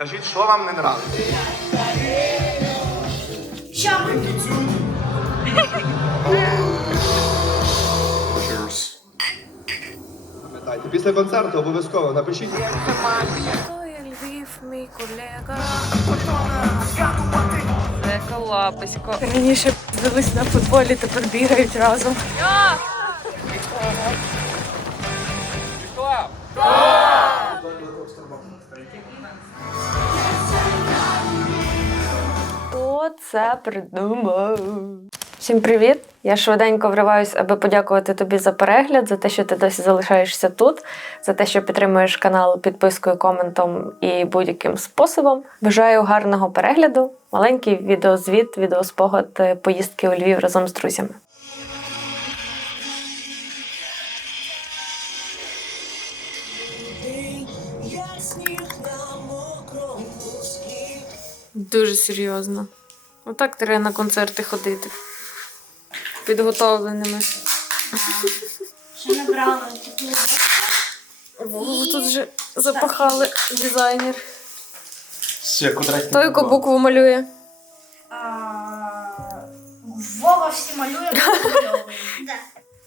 Скажіть, що вам не нравиться? Що? Пам'ятайте, після концерту обов'язково напишіть. Львів, мій колега. Це колаписько. Раніше здались на футболі, тепер бігають разом. Це придумав? Всім привіт! Я швиденько вриваюсь, аби подякувати тобі за перегляд, за те, що ти досі залишаєшся тут, за те, що підтримуєш канал підпискою, коментом і будь-яким способом. Бажаю гарного перегляду, маленький відеозвіт, відеоспогад е, поїздки у Львів разом з друзями. Дуже серйозно. Отак треба на концерти ходити. Підготовленими. Що набрала? Такі О, тут вже запахали дизайнер. Ще квадратні. Хто яку букву малює? Вова всі малює, Да.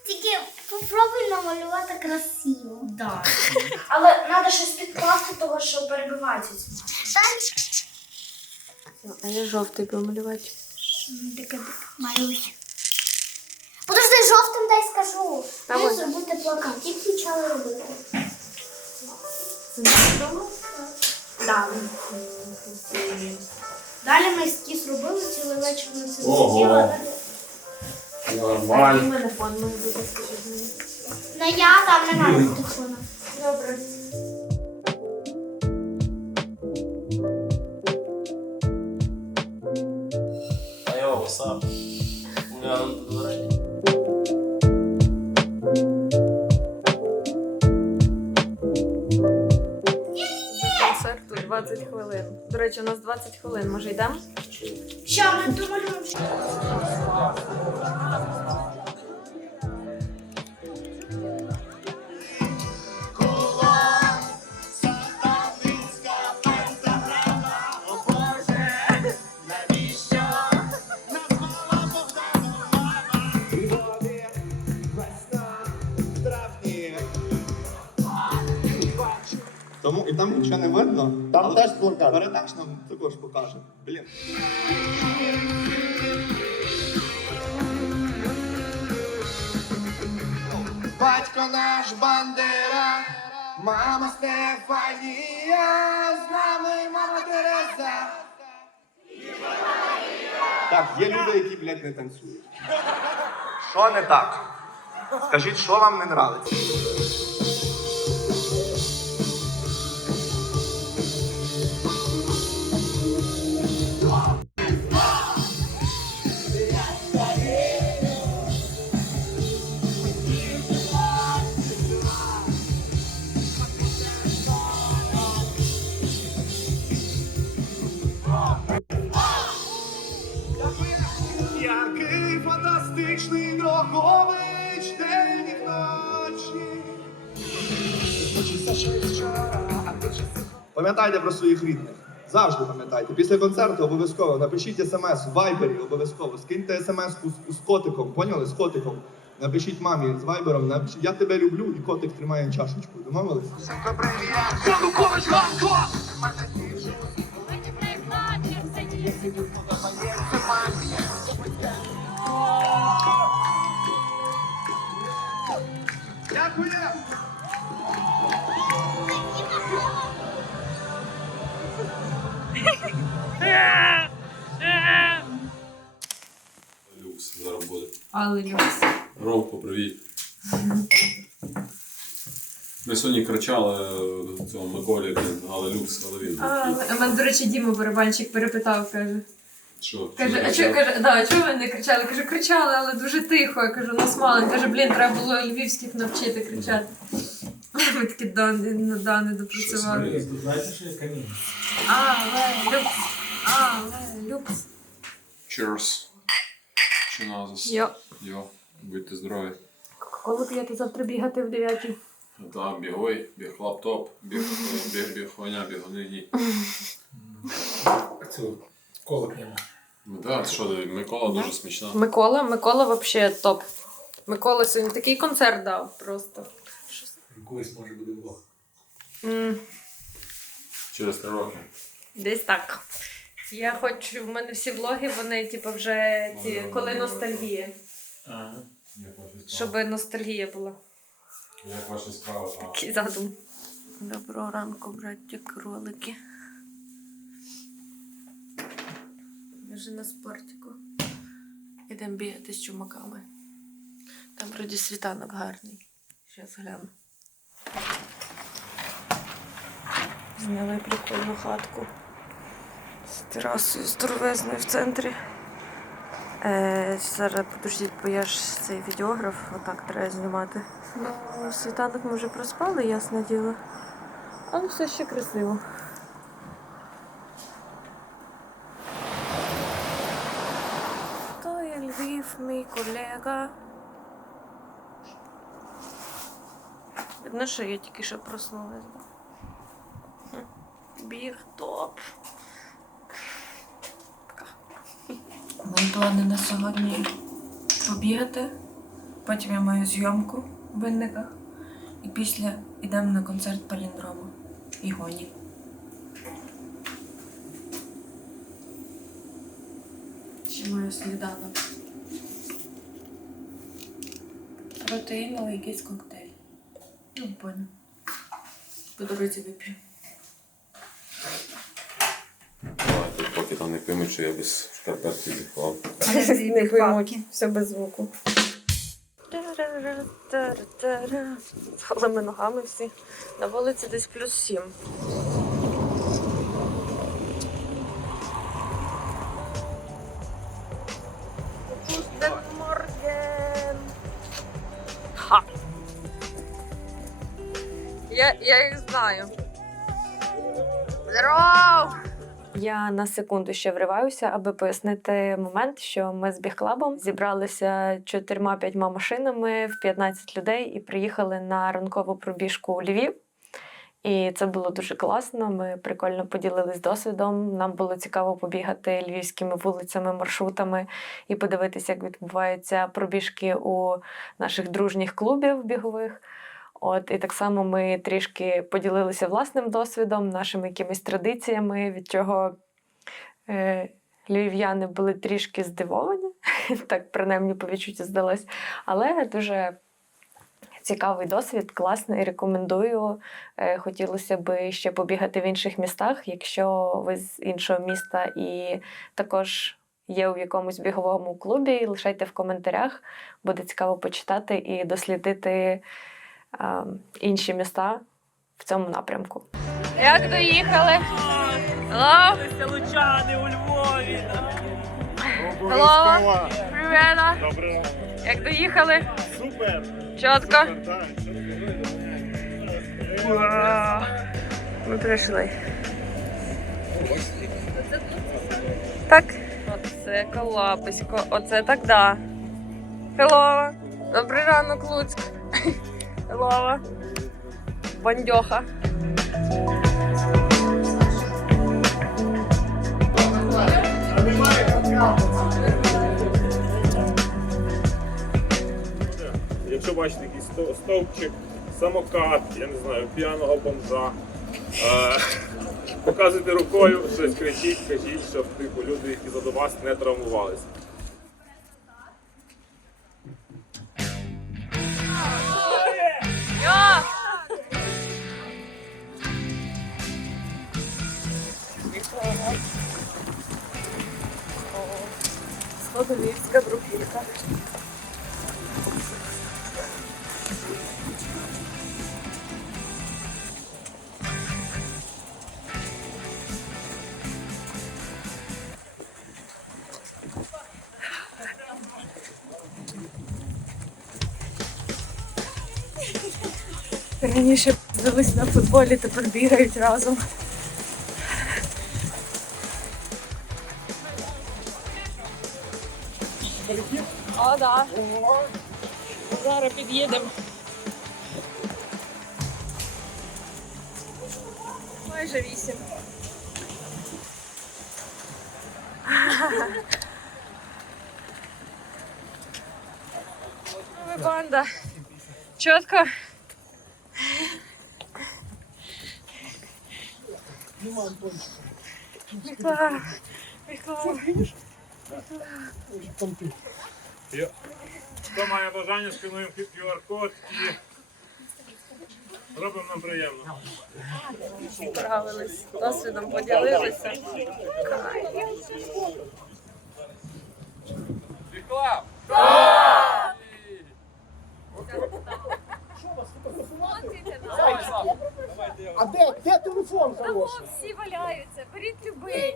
Тільки попробуй намалювати красиво. Да. Але треба щось підкласти, того, що перебивається. А я жовтий помалювати. Таке малюй. Подожди, жовтим дай скажу. Давай. Зробити плакат. І почали робити. Да. Далі ми ескіз робили, цілий вечір на це Ого. сиділи. Нормально. мене має бути, скажіть мені. На я там немає телефону. Добре. У мене дворі. Концерту 20 хвилин. До речі, у нас 20 хвилин. Може йдемо? Що, ми домалюємо? І там нічого не видно. Там але теж плакат. Передаш нам також покаже. Блін. Батько наш Бандера, мама Стефанія, з нами мама Тереза. Так, є люди, які, блядь, не танцюють. Що не так? Скажіть, що вам не нравиться? Пам'ятайте про своїх рідних. Завжди пам'ятайте. Після концерту обов'язково напишіть смс в вайбері обов'язково. Скиньте смс з котиком. Поняли? З котиком. Напишіть мамі з вайбером, напишіть, я тебе люблю, і котик тримає чашечку. Домовились? Дякую! Люкс зараз буде. Але люкс. Ромко, привіт. Ми сьогодні кричали цьому Миколі, але люкс, але він. А, мене, до речі, Діма барабанщик перепитав, каже. Що? Каже, а чого каже, да, чого ви не кричали? Кажу, кричали, але дуже тихо. Я кажу, нас мало. Каже, блін, треба було львівських навчити кричати. Ми такі да, не, да, не Щось допрацювали. Знаєте, що є камінь? Але люкс. Але люкс. Cheers. Чиназис. Йо. Йо. Будьте здорові. Коли п'яти завтра бігати в 9. Так, бігой, біг лаптоп, біг, біг, біг, хоня, біг, ні. цю коло ньому. Ну так, що Микола дуже смішна. Микола, Микола взагалі топ. Микола сьогодні такий концерт дав просто. Колись може буде влог. М, Через три роки. Десь так. Я хочу, в мене всі влоги, вони типу вже коли ностальгія. Ага. Як ваші Щоб ностальгія була. Як ваші справи? Такий задум. Доброго ранку, браття кролики. Ми вже на спортику. Ідемо бігати з чумаками. Там вроді світанок гарний. Зараз гляну. Зняли прикольну хатку з терасою здоровезною в центрі. Е, зараз подождіть, бо я ж цей відеограф, отак треба знімати. Ну, світанок ми вже проспали, ясне діло. Але все ще красиво. То Львів, мій колега. Видно, що я тільки що проснулась. Біг топ. Така. Мої плани на сьогодні побігати. Потім я маю зйомку в винниках. І після йдемо на концерт паліндрому і гоні. Ще маю сніданок. Протеїновий якийсь коктейль. Ну, понял. По дорозі вип'ю. Давайте, не поймуть, що я без шкарпетки зіхвав. Не поймуть, все без звуку. З голими ногами всі. На вулиці десь плюс сім. Ха. Я, я їх знаю. Здоров! Я на секунду ще вриваюся, аби пояснити момент, що ми з біг-клабом зібралися чотирма-п'ятьма машинами в 15 людей і приїхали на ранкову пробіжку у Львів. І це було дуже класно. Ми прикольно поділились досвідом. Нам було цікаво побігати львівськими вулицями, маршрутами і подивитися, як відбуваються пробіжки у наших дружніх клубів бігових. От і так само ми трішки поділилися власним досвідом, нашими якимись традиціями, від чого е, львів'яни були трішки здивовані, так принаймні по відчуттю здалось. Але дуже цікавий досвід, класний, рекомендую. Е, хотілося б ще побігати в інших містах, якщо ви з іншого міста і також. Є у якомусь біговому клубі, лишайте в коментарях, буде цікаво почитати і дослідити інші міста в цьому напрямку. Як доїхали? Hello? Лучани у Львові. Hello? Добре. Як доїхали? Супер. Чітко. Ми прийшли. Так. Оце Колаписько. Оце так да. Хелова. Добрий ранок, Луцьк. Хелова. Бандьоха. Якщо бачите якийсь стовпчик, самокат, я не знаю, п'яного бомжа. Е, показуйте рукою, щось кричіть, кажіть, щоб типу, люди, які за до вас не травмувалися. Сходовівська бруківка. Раніше здались на футболі, тепер бігають разом. Да. Зараз під'їдемо. Майже вісім. Ви банда. Чітко. Микола. Микола. Хто має бажання, скануємо QR-код і робимо нам приємно. Справились. Досвідом поділилися. А де, де телефон хороший? Всі валяються, беріть любий.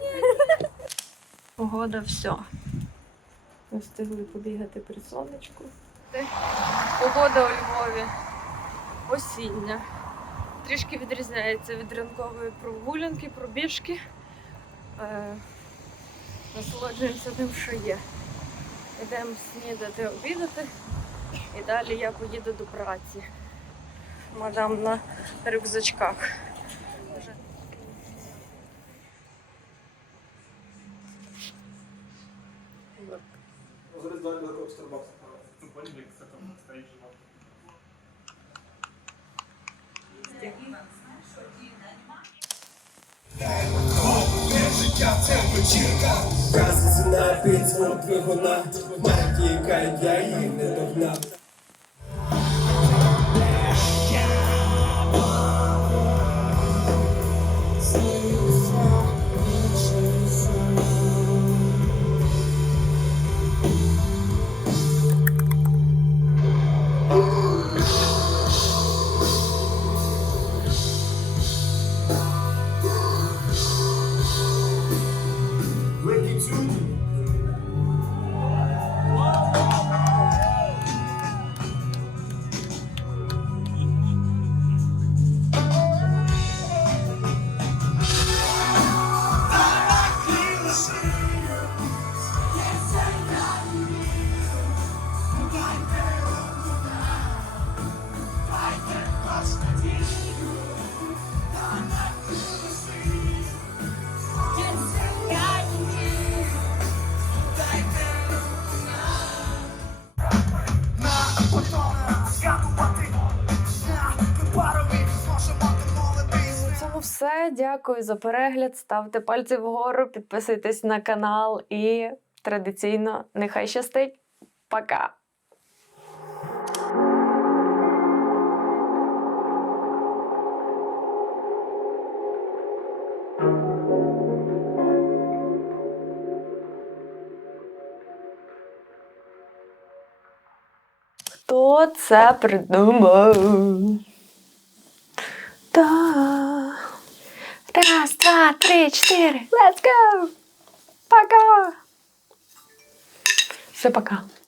Погода все. Ми встигли побігати при сонечку. Погода у Львові осіння. Трішки відрізняється від ранкової прогулянки, пробіжки. Е, насолоджуємося тим, що є. Йдемо снідати, обідати, і далі я поїду до праці. Мадам на рюкзачках. Разница на пить свого двигуна Марки, яка я її не догнав все. Дякую за перегляд. Ставте пальці вгору, підписуйтесь на канал і традиційно нехай щастить. Пока! Хто це придумав? Два, три, чотири. Let's go! Пока! Все пока.